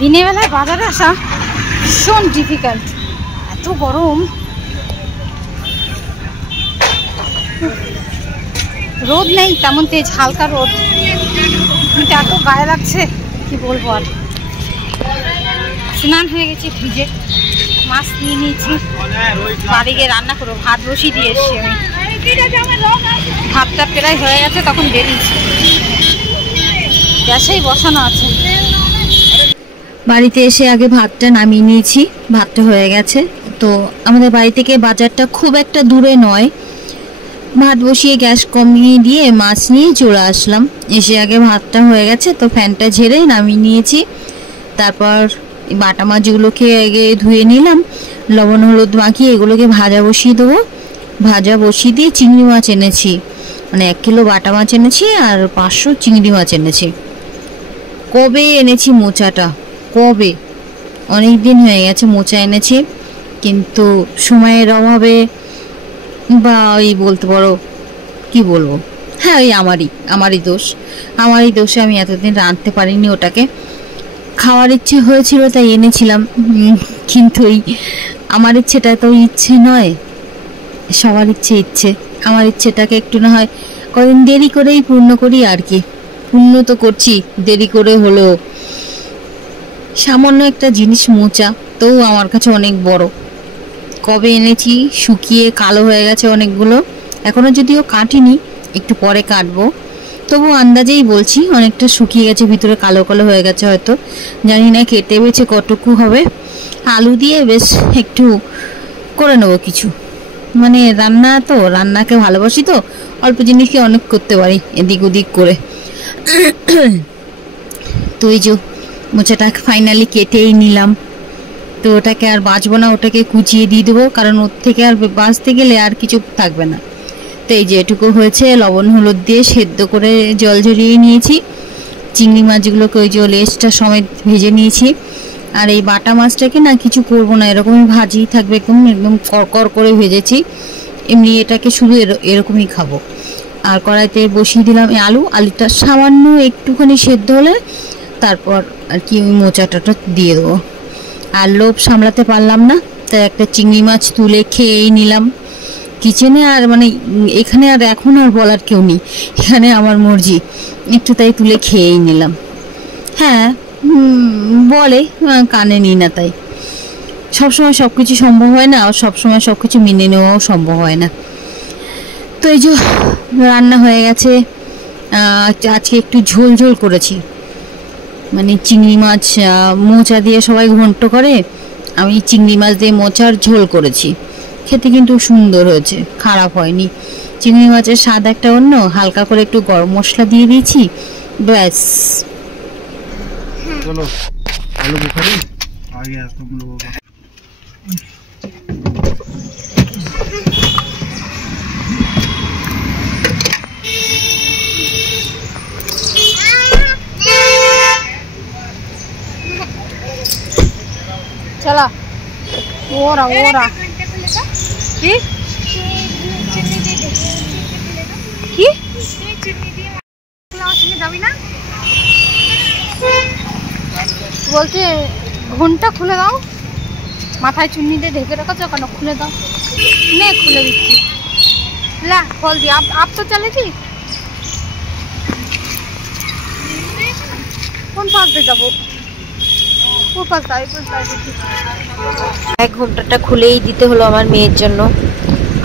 দিনের বেলায় বাজারে আসা ভীষণ ডিফিকাল্ট, এত গরম, রোদ নেই তেমন তেজ, হালকা রোদ, কিন্তু এত গায়ে লাগছে কি বলবো। আর স্নান হয়ে গেছি, ফ্রিজে মাছ নিয়ে নিয়েছি, বাড়ি গিয়ে রান্না করবো। ভাত বসিয়ে দিয়ে এসছি আমি, ভাতটা প্রায় হয়ে গেছে, তখন বেরিয়েছি, গ্যাসেই বসানো আছে। বাড়িতে এসে আগে ভাতটা নামিয়ে নিয়েছি, ভাতটা হয়ে গেছে। তো আমাদের বাড়ি থেকে বাজারটা খুব একটা দূরে নয়, ভাত বসিয়ে গ্যাস কমিয়ে দিয়ে মাছ নিয়ে চলে আসলাম। এসে আগে ভাতটা হয়ে গেছে, তো ফ্যানটা ঝেড়ে নামিয়ে নিয়েছি। তারপর বাটা মাছগুলোকে আগে ধুয়ে নিলাম, লবণ হলুদ মাখিয়ে এগুলোকে ভাজা বসিয়ে দেবো। ভাজা বসিয়ে দিয়ে চিংড়ি মাছ এনেছি, মানে 1 কিলো বাটা মাছ এনেছি আর 500 চিংড়ি মাছ এনেছি। কবে এনেছি মোচাটা, কবে, অনেক দিন হয়ে গেছে মোচা এনেছি, কিন্তু সময়ের অভাবে বা ওই বলতে পারো কি বলবো, হ্যাঁ ওই আমারই দোষে আমি এতদিন রাঁধতে পারিনি ওটাকে। খাওয়ার ইচ্ছে হয়েছিল তাই এনেছিলাম, কিন্তু ওই আমার ইচ্ছেটা তো ইচ্ছে নয়, সবার ইচ্ছে। আমার ইচ্ছেটাকে একটু না হয় কদিন দেরি করেই পূর্ণ করি আর কি। পূর্ণ তো করছি দেরি করে হলেও। সামান্য একটা জিনিস মোচা, তো আমার কাছে অনেক বড়। কবে এনেছি, শুকিয়ে কালো হয়ে গেছে অনেকগুলো, এখনো যদিও কাটিনি, একটু পরে কাটবো। তবু আন্দাজেই বলছি অনেকটা শুকিয়ে গেছে, ভিতরে কালো কালো হয়ে গেছে হয়তো, জানি না কেটে বেছে কতটুকু হবে। আলু দিয়ে বেশ একটু করে নেবো কিছু, মানে রান্নাকে ভালোবাসি তো, অল্প জিনিসকে অনেক করতে পারি এদিক ওদিক করে। তো এই যে মোচাটা ফাইনালি কেটেই নিলাম, তো ওটাকে আর বাঁচবো না, ওটাকে কুচিয়ে দিয়ে দেবো, কারণ ওর থেকে আর বাঁচতে গেলে আর কিছু থাকবে না। তো এই যে এটুকু হয়েছে, লবণ হলুদ দিয়ে সেদ্ধ করে জল ঝরিয়ে নিয়েছি। চিংড়ি মাছগুলোকে ওই যে লেজটা সমেত ভেজে নিয়েছি। আর এই বাটা মাছটাকে না কিছু করব না, এরকমই ভাজিই থাকবে, একদম করকর করে ভেজেছি। এমনি এটাকে শুধু এরকমই খাবো। আর কড়াইতে বসিয়ে দিলাম আলুটা সামান্য একটুখানি সেদ্ধ হলে তারপর আর কি ওই মোচাটা দিয়ে দেবো। আর লোভ সামলাতে পারলাম না, তাই একটা চিংড়ি মাছ তুলে খেয়েই নিলাম। কিচেনে আর মানে এখানে আর এখন আর বলার কেউ নেই, এখানে আমার মর্জি, একটু তাই তুলে খেয়েই নিলাম। হ্যাঁ বলে কানে নিই না, তাই সবসময় সব কিছু সম্ভব হয় না, আর সবসময় সব কিছু মেনে নেওয়াও সম্ভব হয় না। তো এই যে রান্না হয়ে গেছে, আজকে একটু ঝোল ঝোল করেছি, মানে চিংড়ি মাছ মোচা দিয়ে সবাই ঘন্ট করে, আমি চিংড়ি মাছ দিয়ে মোচার ঝোল করেছি। খেতে কিন্তু সুন্দর হয়েছে, খারাপ হয়নি। চিংড়ি মাছের স্বাদ একটা অন্য, হালকা করে একটু গরম মশলা দিয়ে দিয়েছি, ব্যাস। চলো আলু বুখারি আগে तुम लोगों का चला ओरा কি কি বলছে ঘন্টা খুলে দাও, মাথায় চুন্নি দিয়ে ঢেকে রেখেছো কেন, খুলে দাও। নে খুলে দিচ্ছি, ला खोल दिया। आप तो चले जी, কোন পাশ দিয়ে যাবো, এক ঘন্টাটা খুলেই দিতে হলো আমার মেয়ের জন্য।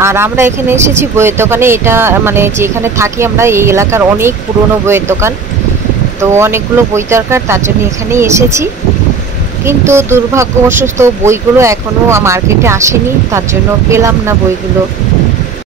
আর আমরা এখানে এসেছি বইয়ের দোকানে, এটা মানে যেখানে থাকি আমরা এই এলাকার অনেক পুরনো বইয়ের দোকান, তো অনেকগুলো বই দরকার, তার জন্য এখানেই এসেছি। কিন্তু দুর্ভাগ্যবশত বইগুলো এখনও মার্কেটে আসেনি, তার জন্য পেলাম না বইগুলো।